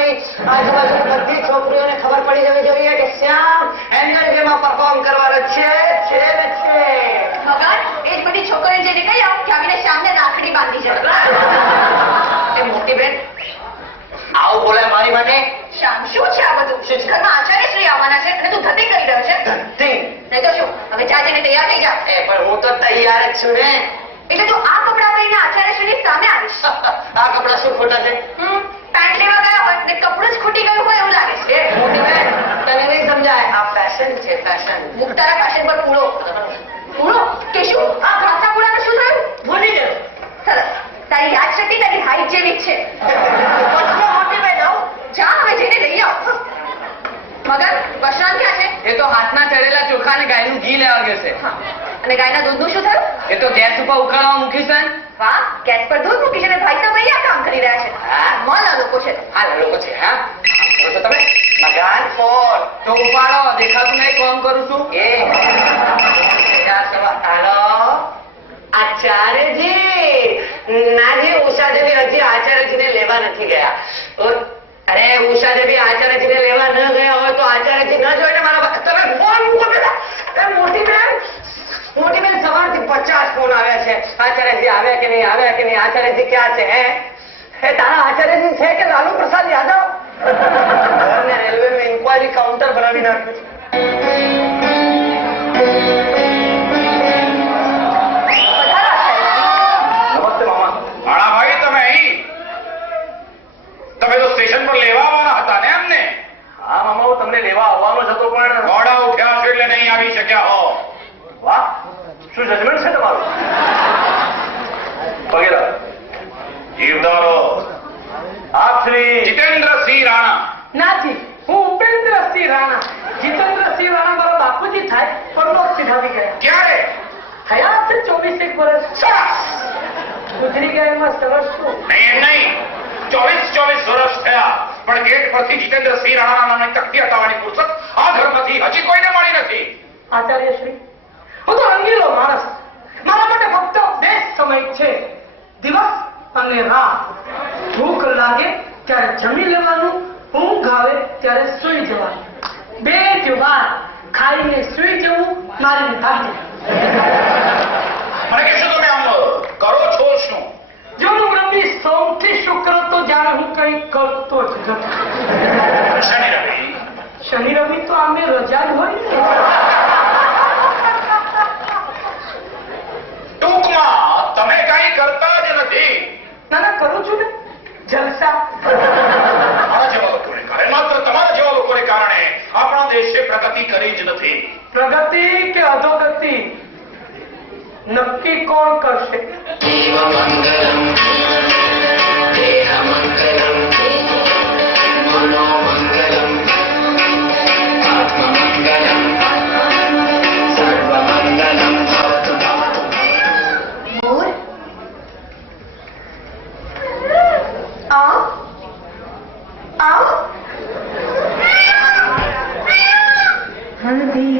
નહીં, આજુબાજુ બધી છોકરીઓને ખબર પડી જવી જોઈએ કે શ્યામ એંગલ જેમાં પરફોર્મ કરવાનો છે ભગવાન એ જ બધી છોકરીઓ જઈને કહી આવો કે આવીને શ્યામને રાખડી બાંધી જાય. એ મોટી બેન આવું બોલે મારી માટે? શ્યામ શું છે આ બધું? ઘરમાં આચાર્યશ્રી આવવાના છે અને તું ધતિંગ કરી રહ્યો છે. ધતિંગ? નહીં તો શું, હવે જા જઈને તૈયાર થઈ જા. પણ હું તો તૈયાર જ છું ને. એટલે તું આ કપડાં પહેરીને આચાર્યશ્રીની સામે આવીશ? આ કપડાં શું ખોટા છે? પેન્ટ લેવા ગયા હોય ને કપડું જ ખૂટી ગયું હોય એવું લાગે છે. મોટી બેન તને નહીં સમજાય, આ ફેશન છે, ફેશન. મુક તારા ફેશન પર પૂરો કે શું? આ ભાષા પૂરાનું શું થયું? ભૂલી ગયો. સરસ, તારી યાદશક્તિ તારી હાઈટ જેવી જ છે. મોટી બેન આવું જા હવે જઈને લઈ આવ. મગર વસરામ ક્યાં છે? એ તો હાથમાં ચડેલા ચોખા અને ગાયનું ઘી લેવા ગયો છે. અને ગાયના દૂધનું શું થયું? એ તો ગેસ ઉપર ઉકાળવા મૂકી છે. વાહ, ગેસ પર દૂધ મૂકી છે અને ભાઈ તો ભાઈ આ કામ કરી રહ્યા છે. મોલા લોકો છે. હા લોકો છે. હા તો તમે મગાન ફોન તો ઉપાડો, દેખાતું નહીં કામ કરું છું. હાલો આચાર્યજી. નાજી ઉષાદેવી હજી આચાર્યજીને લેવા નથી ગયા. અરે ઉષાદેવી આચાર્યજીને લેવા ન ગયા હોય તો આચાર્યજી ન જોઈને મારા તમે ફોન મૂકો પેલા. મોટી બેન સવારથી 50 ફોન આવ્યા છે. આચાર્યજી આવ્યા કે નહીં, આવ્યા કે નહીં, આચાર્યજી ક્યાં છે? હે તારા આચાર્યજી છે કે લાલુ પ્રસાદ યાદવ? રેલવે में इंक्वायरी काउंटर बनाવી નાખ્યું છે. નમસ્તે મામા. ભાઈ તમે અહીં? તમે તો સ્ટેશન પર લેવા આવવાના હતા ને એમને? હા મામા હું તમને લેવા આવવાનો જ હતો પણ મોડા ઉઠ્યા છો એટલે નહીં આવી શક્યા હો. વાહ શું જજમેન્ટ છે તમારું? વગેરે જીવદારો આપ શ્રી જીતેન્દ્રસિંહ રાણા. નાથી હું ઉપેન્દ્રસિંહ રાણા. જીતેન્દ્રસિંહ રાણા મારા બાપુજી થાય પણ લોક સિધાવી ગયા. ક્યારે? થયા છે 24 વર્ષ. સરસ. ગુજરી ગયા એમાં સરસ શું? નહીં એમ નહીં, 24 વર્ષ થયા પણ ગેટ પરથી જીતેન્દ્રસિંહ રાણા નામની તકતી હટાવવાની ફુરસત આ ઘરમાંથી હજી કોઈને મળી નથી. આચાર્યશ્રી હું તો અંગીલો માણસ. મારા માટે ફક્ત 2 સમય છે, દિવસ અને રાત. ભૂખ લાગે ત્યારે જમી લેવાનું, ઊંઘ આવે ત્યારે સૂઈ જવાનું. 2 જ વાર ખાઈને સૂઈ જવું, મારીને ભાગી જવું. મને કહેશો તમે આમ કરો છો શું? જો હું રમી સોમથી શુક્ર તો જાણે હું કંઈ કરતો જ નથી. શનિ રવિ? શનિ રવિ તો આમે રજા જ હોય ને. ટૂંકમાં તમે કઈ કરતા જ નથી. ના કરું છું ને જલસા. તમારા જેવા લોકોને કારણે, માત્ર તમારા જેવા લોકોને કારણે આપણા દેશે પ્રગતિ કરી જ નથી. પ્રગતિ કે અધોગતિ નક્કી કોણ કરશે? હલ્દી